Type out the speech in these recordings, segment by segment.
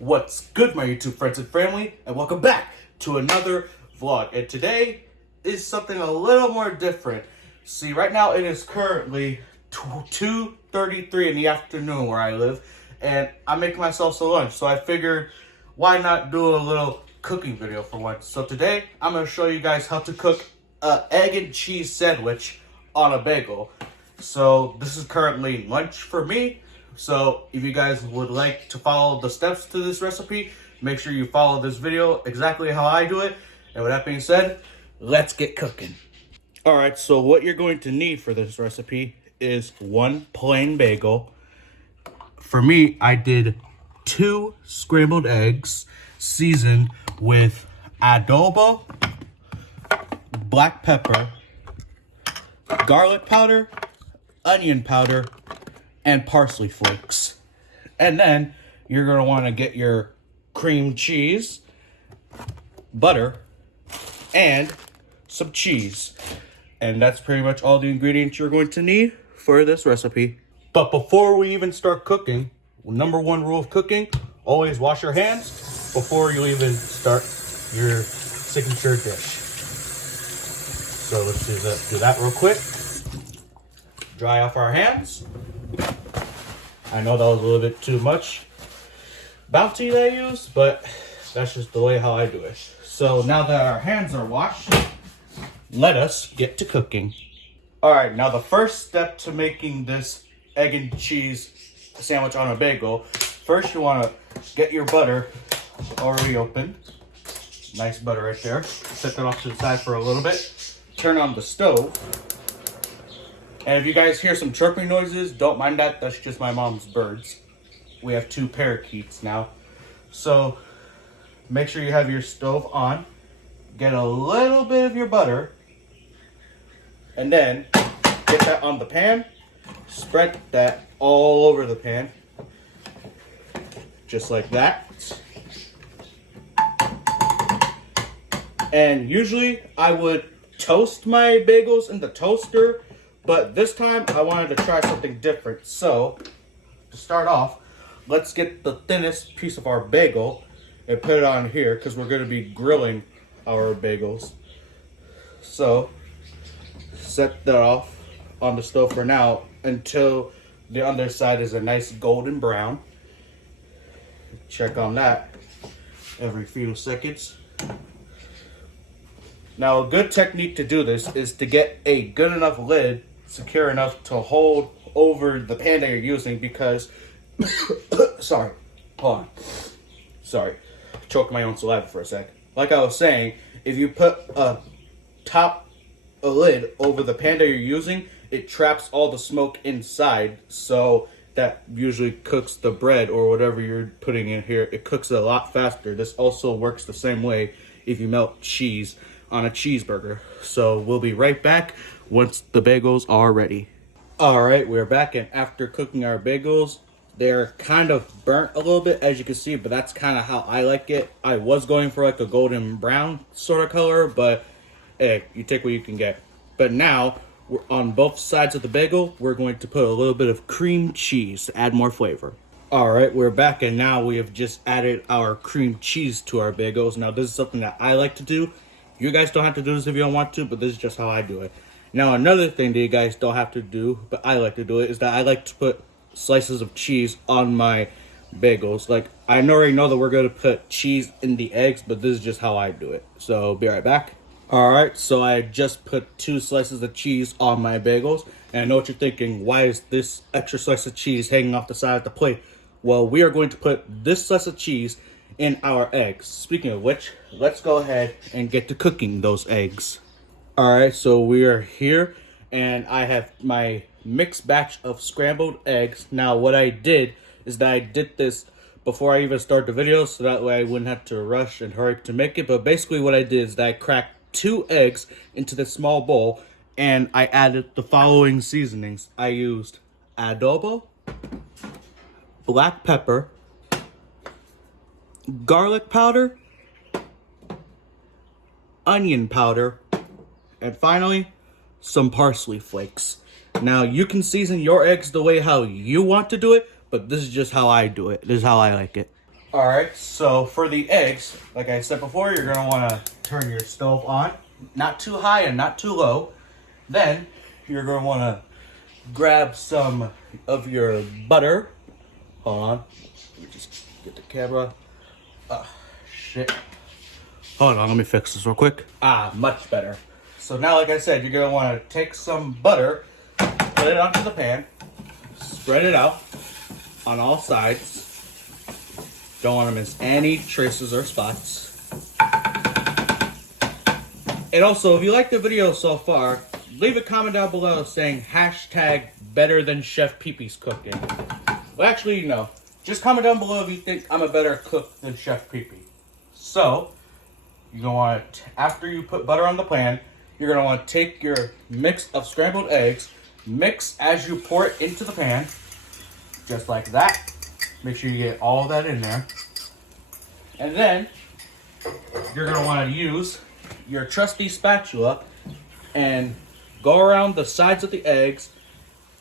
What's good, my YouTube friends and family, and welcome back to another vlog. And today is something a little more different. See, right now it is currently 2:33 in the afternoon where I live, and I'm making myself some lunch. So I figured, why not do a little cooking video for once? So today I'm going to show you guys how to cook an egg and cheese sandwich on a bagel. So this is currently lunch for me. So if you guys would like to follow the steps to this recipe, make sure you follow this video exactly how I do it. And with that being said, let's get cooking. All right, so what you're going to need for this recipe is one plain bagel. For me, I did 2 scrambled eggs seasoned with adobo, black pepper, garlic powder, onion powder, and parsley flakes. And then you're going to want to get your cream cheese, butter, and some cheese. And that's pretty much all the ingredients you're going to need for this recipe. But before we even start cooking, number 1 rule of cooking, always wash your hands before you even start your signature dish. So let's do that real quick. Dry off our hands. I know that was a little bit too much bounty that I used, but that's just the way how I do it. So now that our hands are washed, let us get to cooking. Alright, now the first step to making this egg and cheese sandwich on a bagel, first you want to get your butter already opened. Nice butter right there. Set that off to the side for a little bit. Turn on the stove. And if you guys hear some chirping noises, don't mind that. That's just my mom's birds. We have 2 parakeets now. So make sure you have your stove on. Get a little bit of your butter. And then get that on the pan. Spread that all over the pan. Just like that. And usually I would toast my bagels in the toaster. But this time, I wanted to try something different. So, to start off, let's get the thinnest piece of our bagel and put it on here because we're going to be grilling our bagels. So, set that off on the stove for now until the underside is a nice golden brown. Check on that every few seconds. Now, a good technique to do this is to get a good enough lid, secure enough to hold over the pan that you're using because, sorry, hold on. Sorry, choked my own saliva for a sec. Like I was saying, if you put a lid over the pan that you're using, it traps all the smoke inside, so that usually cooks the bread or whatever you're putting in here. It cooks it a lot faster. This also works the same way if you melt cheese on a cheeseburger. So we'll be right back once the bagels are ready. Alright, we're back, and after cooking our bagels, they're kind of burnt a little bit, as you can see, but that's kind of how I like it. I was going for like a golden brown sort of color, but hey, you take what you can get. But now, we're on both sides of the bagel, we're going to put a little bit of cream cheese to add more flavor. Alright, we're back, and now we have just added our cream cheese to our bagels. Now, this is something that I like to do. You guys don't have to do this if you don't want to, but this is just how I do it. Now, another thing that you guys don't have to do, but I like to do it, is that I like to put slices of cheese on my bagels. Like, I already know that we're going to put cheese in the eggs, but this is just how I do it. So, be right back. Alright, so I just put 2 slices of cheese on my bagels. And I know what you're thinking, why is this extra slice of cheese hanging off the side of the plate? Well, we are going to put this slice of cheese in our eggs. Speaking of which, let's go ahead and get to cooking those eggs. Alright, so we are here, and I have my mixed batch of scrambled eggs. Now, what I did is that I did this before I even start the video, so that way I wouldn't have to rush and hurry to make it. But basically what I did is that I cracked 2 eggs into this small bowl, and I added the following seasonings. I used adobo, black pepper, garlic powder, onion powder, and finally, some parsley flakes. Now, you can season your eggs the way how you want to do it, but this is just how I do it. This is how I like it. All right, so for the eggs, like I said before, you're gonna wanna turn your stove on, not too high and not too low. Then you're gonna wanna grab some of your butter. Hold on, let me just get the camera. Shit. Hold on, let me fix this real quick. Much better. So now, like I said, you're gonna wanna take some butter, put it onto the pan, spread it out on all sides. Don't want to miss any traces or spots. And also, if you like the video so far, leave a comment down below saying hashtag better than Chef Peepee's cooking. Well, actually, no. Just comment down below if you think I'm a better cook than Chef Peepee. So, you're going to want, after you put butter on the pan, you're going to want to take your mix of scrambled eggs, mix as you pour it into the pan, just like that. Make sure you get all of that in there. And then you're going to want to use your trusty spatula and go around the sides of the eggs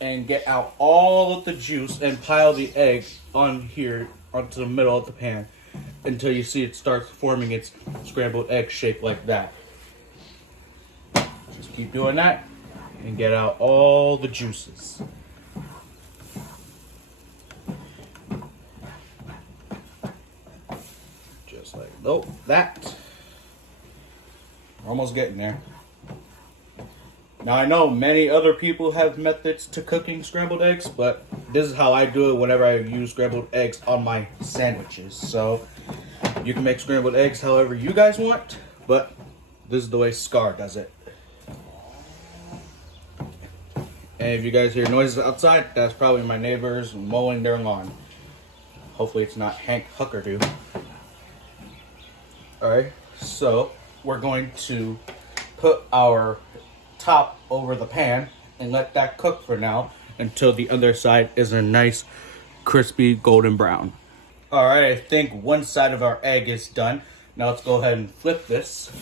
and get out all of the juice and pile the egg on here onto the middle of the pan until you see it starts forming its scrambled egg shape like that. Just keep doing that and get out all the juices. Nope, that. We're almost getting there. Now I know many other people have methods to cooking scrambled eggs, but this is how I do it whenever I use scrambled eggs on my sandwiches. So you can make scrambled eggs however you guys want, but this is the way Scar does it. And if you guys hear noises outside, that's probably my neighbors mowing their lawn. Hopefully it's not Hank Huckerdoo. Alright, so we're going to put our top over the pan and let that cook for now until the other side is a nice crispy golden brown. Alright, I think one side of our egg is done. Now let's go ahead and flip this.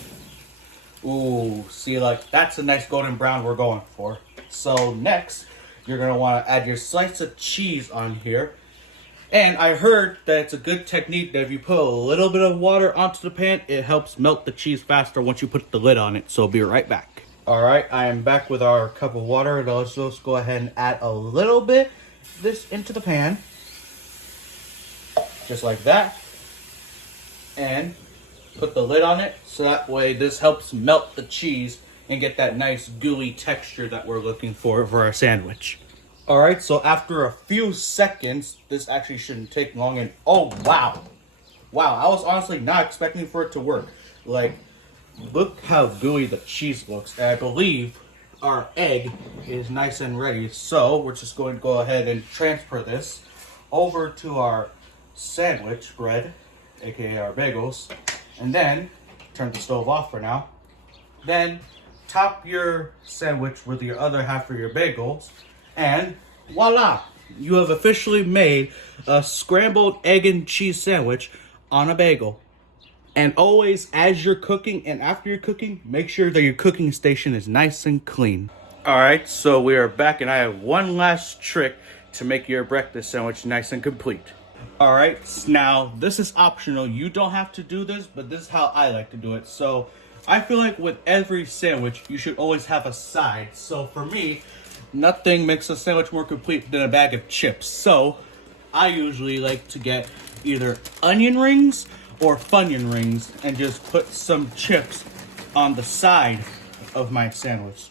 Ooh, see, like that's a nice golden brown we're going for. So next, you're going to want to add your slice of cheese on here. And I heard that it's a good technique that if you put a little bit of water onto the pan, it helps melt the cheese faster once you put the lid on it. So I'll be right back. All right, I am back with our cup of water. Let's just go ahead and add a little bit of this into the pan. Just like that. And put the lid on it so that way this helps melt the cheese and get that nice gooey texture that we're looking for our sandwich. Alright, so after a few seconds, this actually shouldn't take long, and oh wow. Wow, I was honestly not expecting for it to work. Like, look how gooey the cheese looks. And I believe our egg is nice and ready. So, we're just going to go ahead and transfer this over to our sandwich bread, aka our bagels. And then, turn the stove off for now. Then, top your sandwich with your other half of your bagels. And voila, you have officially made a scrambled egg and cheese sandwich on a bagel. And always, as you're cooking and after you're cooking, make sure that your cooking station is nice and clean. Alright, so we are back and I have one last trick to make your breakfast sandwich nice and complete. Alright, now this is optional. You don't have to do this, but this is how I like to do it. So I feel like with every sandwich, you should always have a side. So for me, nothing makes a sandwich more complete than a bag of chips. So, I usually like to get either onion rings or Funyun rings and just put some chips on the side of my sandwich.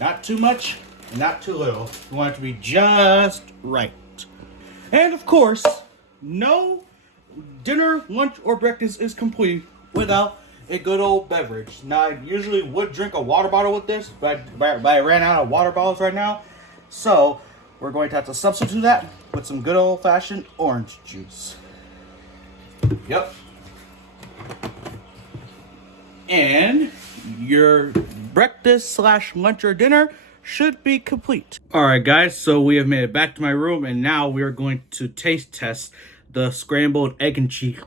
Not too much, not too little. You want it to be just right. And of course, no dinner, lunch, or breakfast is complete without a good old beverage. Now, I usually would drink a water bottle with this, but I ran out of water bottles right now. So, we're going to have to substitute that with some good old-fashioned orange juice. Yep. And your breakfast / lunch or dinner should be complete. Alright guys, so we have made it back to my room, and now we are going to taste test the scrambled egg and cheese.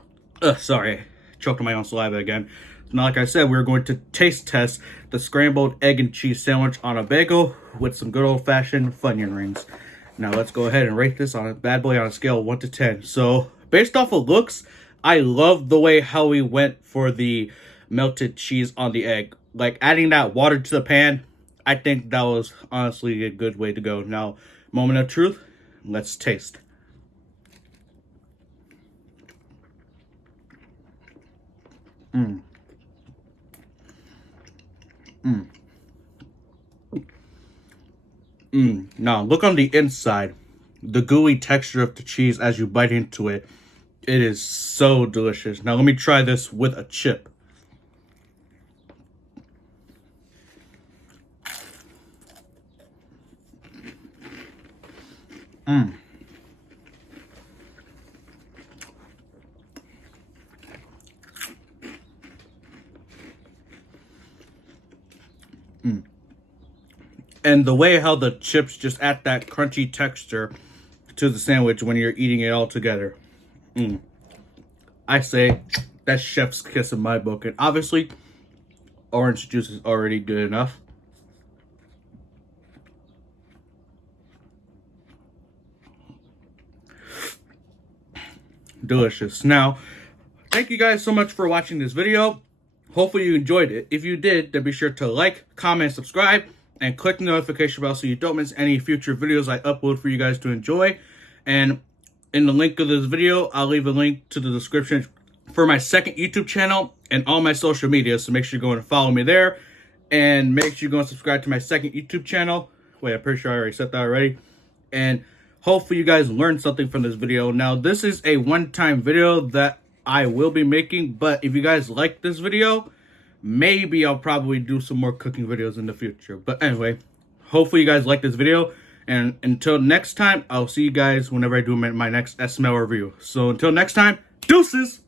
Sorry, choked on my own saliva again. Now, like I said, we're going to taste test the scrambled egg and cheese sandwich on a bagel with some good old-fashioned Funyun rings. Now, let's go ahead and rate this on a bad boy on a scale of 1 to 10. So, based off of looks, I love the way how we went for the melted cheese on the egg. Like adding that water to the pan, I think that was honestly a good way to go. Now, moment of truth, let's taste. Now, look on the inside. The gooey texture of the cheese as you bite into it. It is so delicious. Now, let me try this with a chip. And the way how the chips just add that crunchy texture to the sandwich when you're eating it all together. I say that's chef's kiss in my book. And obviously, orange juice is already good enough. Delicious. Now, thank you guys so much for watching this video. Hopefully you enjoyed it. If you did, then be sure to like, comment, subscribe, and click the notification bell so you don't miss any future videos I upload for you guys to enjoy. And in the link of this video, I'll leave a link to the description for my second YouTube channel and all my social media. So make sure you go and follow me there. And make sure you go and subscribe to my second YouTube channel. Wait, I'm pretty sure I already said that already. And hopefully you guys learned something from this video. Now, this is a one-time video that I will be making. But if you guys like this video, maybe I'll probably do some more cooking videos in the future. But anyway, hopefully you guys like this video. And until next time, I'll see you guys whenever I do my next SML review. So until next time, deuces!